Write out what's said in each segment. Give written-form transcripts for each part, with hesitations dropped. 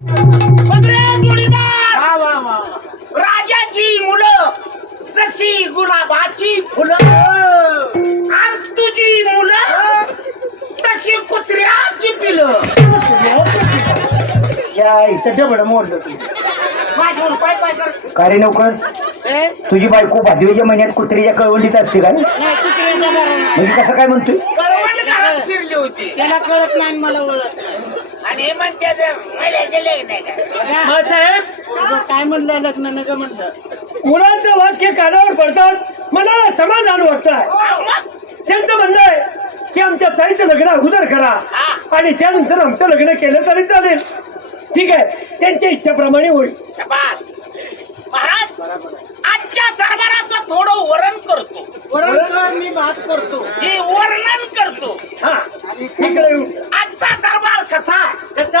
बघ रे जोडीदार, वा वा वा. राजाची मुलं जशी गुलाबाची फुलं आणि तुझी मुलं तशी कुत्र्याची पिलं. या इथं डबड मोडलं तुम्ही. माझ्यावर पाय पाय कर. का रे नोकर, ए, तुझी बायको भादवीच्या महिन्यात कुत्रीच्या कळवंडीत असते काय? नाही कुत्र्याच्या घराला. म्हणजे कसं काय म्हणतोय? कळवण घरात शिरली होती त्याला कळत नाही मला ओळख. आणि हे म्हणते मला गेले नाही का? साहेब काय म्हणलं लग्न नका म्हणलं. मुलांचं वाक्य कानावर पडतात, मनाला समाधान वाटतंय. त्यांचं म्हणणं आहे की आमच्या ताईचं लग्न अगोदर करा आणि त्यानंतर आमचं लग्न केलं तरी चालेल. ठीक आहे, त्यांच्या इच्छेप्रमाणे होईल. शबास. महाराज आजच्या दरबाराचं थोडं वरण करतो. वरण कर, मी भात करतो. हे वर्णन करतो. हा, इकडे येऊ. आजचा दरबार कसा? त्याचा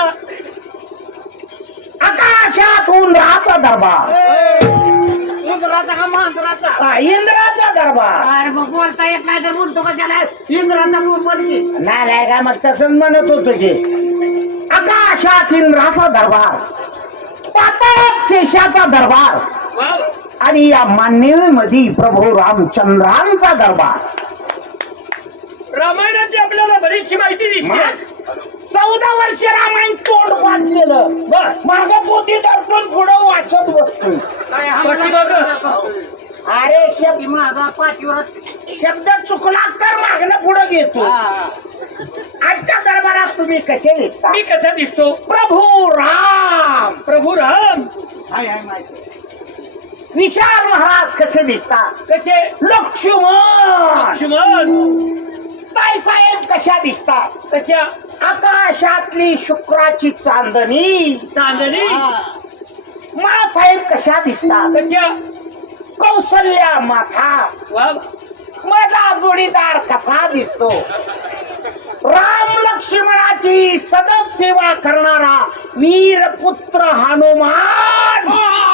आकाशात उंदराचा दरबार, उंदराचा का मांजराचा? हा, इंद्राचा दरबार. अरे मग बोलता येत नाही तर बोलतो कशाला? इंद्राचा बोलली. नाही का, मग तसंच म्हणत होतो की आकाशात इंद्राचा दरबार, पाताळात शेषाचा दरबार आणि या मान्यवेमध्ये प्रभू रामचंद्रांचा दरबार. रामायणाची आपल्याला बरीचशी माहिती दिसते. 14 वर्ष रामायण तोंड वाचलेलं. बर, माग पोती दर्पण पुढं वाचत बसतोय. काय पाठीमागं. अरे माझा पाठीवर शब्द चुकला तर मागणं पुढं घेतो. आजच्या दरबारात तुम्ही कसे दिसता? मी कसा दिसतो? प्रभू राम, प्रभू राम. हाय हाय माहिती. विशाल महाराज कसे दिसतात? कसे? लक्ष्मण, लक्ष्मण. ताईसाहेब कशा दिसतात? कशा? आकाशातली शुक्राची चांदणी. चांदणी. मासाहेब कशा दिसतात? कशा? कौसल्या माथा. वा, माझा जोडीदार कसा दिसतो? राम लक्ष्मणाची सतत सेवा करणारा वीर पुत्र हनुमान.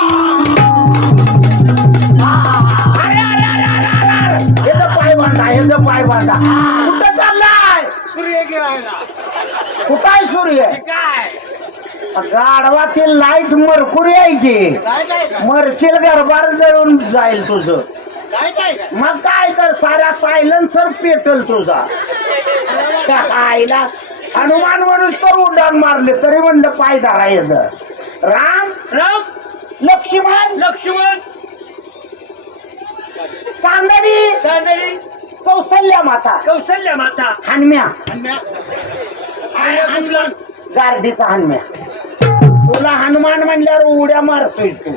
अरे अरे अरे अरे अरे, याचं पाय बांधा, याचं पाय बांधा. कुठं चाललाय? सूर्य गिळायला. कुठं आहे सूर्य? काय गाढवातील लाईट मरकुरी आहे की काय काय काय मरशील गरबार जळून जाईल तुझं. काय काय काय मग काय तर साऱ्या सायलन्सर पेटल तुझा. आईला हनुमान म्हणून तर उड्डाण मारले तरी म्हणलं पाय धरायचं. राम, राम, लक्ष्मण, लक्ष्मण, चांदणी, चांदणी, कौसल्या माता, कौशल्या माता. हनम्या, गार्डीचा हनुम्या. तुला हनुमान म्हणल्यावर उड्या मारतोय तू.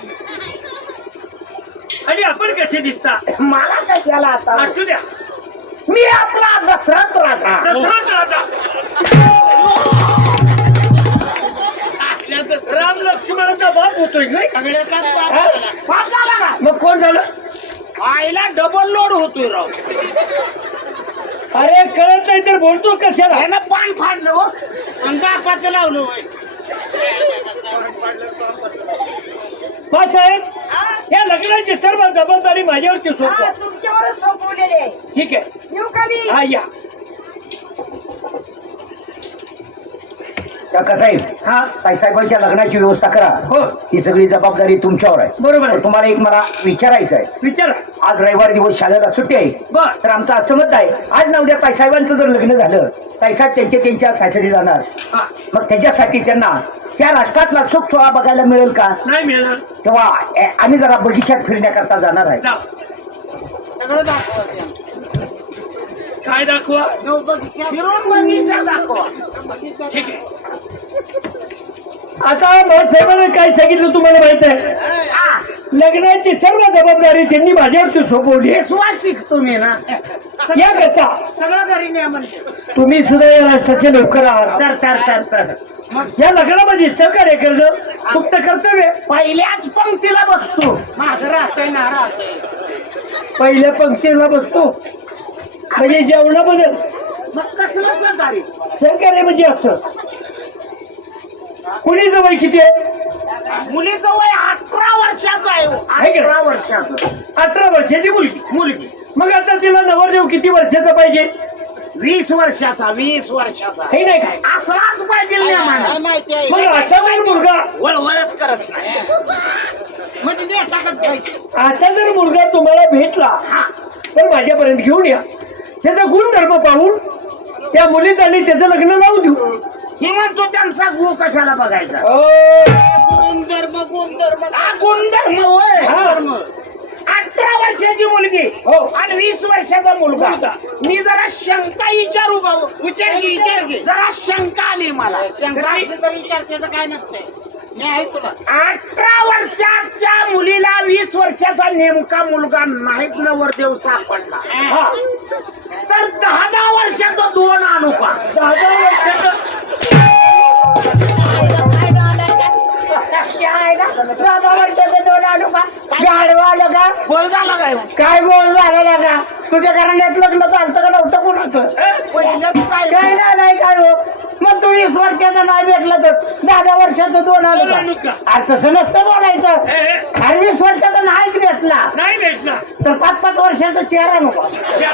आणि आपण कसे दिसता? मला कशाला आता? आठवू द्या. मी आपला दशरथ राजा. दशरथ राजा. राम लक्ष्मणाचा बाप होतोय नाही? सगळ्याचाच बाप हा? झाला. पाप झाला का? मग कोण झालं? आईला डबल लोड होतोय राव. अरे कळत नाही तर बोलतो कशाला? ह्यानं पान फाडलं हो. आणि बापाचं लावलं होय. साहेब, या लग्नाची सर्व जबाबदारी माझ्यावरती सोपवा. तुमच्यावरच सोपवलेले आहे. ठीक आहे, येऊ का मी? हा या. काका साहेब, हा, ताईसाहेबांच्या लग्नाची व्यवस्था करा. हो, ही सगळी जबाबदारी तुमच्यावर आहे. बरोबर आहे. तर तुम्हाला एक मला विचारायचं आहे. विचारा. आज रविवार दिवस शाळेला सुट्टी आहे. बर. तर आमचं असं मत आहे, आज ना उद्या ताईसाहेबांचं जर लग्न झालं, ताईसाहेब त्यांच्या सासरी जाणार. हा, मग त्याच्यासाठी त्यांना त्या राष्ट्रातला सुख सोहळा बघायला मिळेल का? नाही मिळणार. तेव्हा आम्ही जरा बगीचात फिरण्याकरता जाणार आहे. जा. सगळं दाखवा त्या. काय दाखवा? नऊ बगीचा. फिरून बगीचा दाखवा. बगीचा. ठीक आहे. आता साहेबांना काय सांगितलं तुम्हाला माहित आहे? हा, लग्नाची सर्व जबाबदारी त्यांनी माझ्यावरती सोपवली आहे. विश्वासिक तुम्ही ना. या करता सगळं घरी न्या म्हणजे. तुम्ही सुद्धा या राष्ट्राचे नोकर आहात. तर या लग्नामध्ये सहकार्य करणं तुमचं कर्तव्य आहे. पहिल्याच पंक्तीला बसतो. माझं राहतंय ना राहतंय. पहिल्या पंक्तीला बसतो म्हणजे जेवणाबद्दल मग कसलं सहकार्य? सहकार्य म्हणजे असं. कुणीचं वय किती आहे? मुलीचं वय 18 वर्षाचं आहे हो. आहे का? 18 वर्षाचं. 18 वर्षाची मुलगी. मुलगी मग आता तिला नवरदेव किती वर्षाचा पाहिजे? 20 वर्षाचा 20 वर्षाचा हे नाही काय असलाच पाहिजे नियमानं. माहिती आहे मग असा जर मुलगा वळवळच करत नाही. म्हणजे नाही टाकत पाहिजे. असा जर मुलगा तुम्हाला भेटला तर माझ्यापर्यंत घेऊन या. त्याचा गुणधर्म पाहून त्या मुलीत आणि त्याचं लग्न लावून देऊ. ही म्हणतो त्यांचा गु कशाला बघायचा. गुणधर्म गुणधर्म हा गुणधर्म होय. हा. 18 वर्षाची मुलगी हो. आणि 20 वर्षाचा मुलगा. मी जरा शंका विचारू का. विचार घे विचार घे. जरा शंका आली मला. शंका असली तरी विचारतेचं काय नसतंय. मी आहे तुला 18 वर्षाच्या मुलीला 20 वर्षाचा नेमका मुलगा नाहीच नवरदेव सापडला. हा. तर 10 वर्षाचा 2 आणू का. 10 वर्षाचं 10 वर्षाचं 2 आणू का. गाडवा आलं का. गोळ झाला काय. काय गोळ झाला का. तुझ्या घराण्यात लग्न चालतं का नव्हतं कोणाचं. काय नाही काय हो. मग तू 20 वर्षाचा नाही भेटला तर 10 वर्षाचं 2 आणू का. अरे तसं नसतं बोलायचं. अरे 20 वर्षाचा नाहीच भेटला नाही भेटला तर 5-5 वर्षाचा 4 आणू का.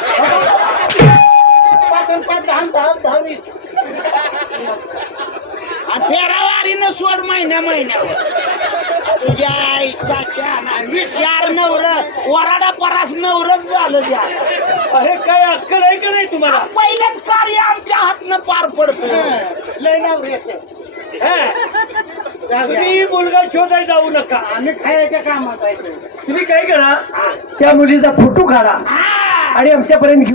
5 10 20 फेरावारीनं सोड महिन्यावर तुझ्या आईचा शाना 20 नवर वराडा परास नवरच झालं द्या. अरे काय अक्कल आहे का नाही तुम्हाला. पहिलंच कार्य आमच्या हातनं पार पडतं. लय नवऱ्याचं. तुम्ही मुलगा शोधायला जाऊ नका. आम्ही खायच्या कामात आहे. तुम्ही काय करा त्या मुलीचा फोटो काढा आणि आमच्यापर्यंत घेऊन